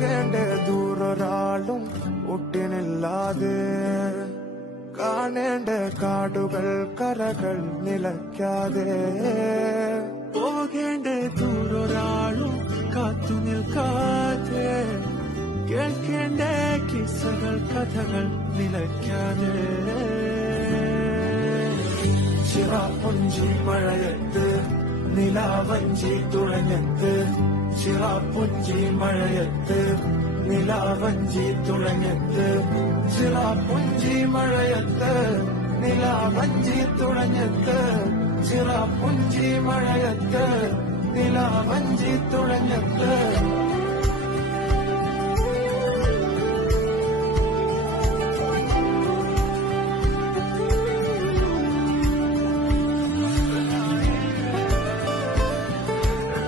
പോകേണ്ട ദൂരൊരാളും ഒട്ടിനില്ലാതെ കാണേണ്ട കാടുകൾ കരകൾ നിലയ്ക്കാതെ പോകേണ്ട ദൂരൊരാളും കാത്തു നിൽക്കാതെ കേൾക്കേണ്ട കിസ്സകൾ കഥകൾ നിലയ്ക്കാതെ ചിറാപ്പുഞ്ചി മഴയത്ത് നിലാവഞ്ചി തുഴഞ്ഞത്ത് ചിറാപ്പുഞ്ചി മഴയത്ത് നിലാവഞ്ചി തുഴഞ്ഞത്ത് ചിറാപ്പുഞ്ചി മഴയത്ത് നിലാവഞ്ചി തുഴഞ്ഞത്ത് ചിറാപ്പുഞ്ചി മഴയത്ത് നിലാവഞ്ചി തുഴഞ്ഞത്ത്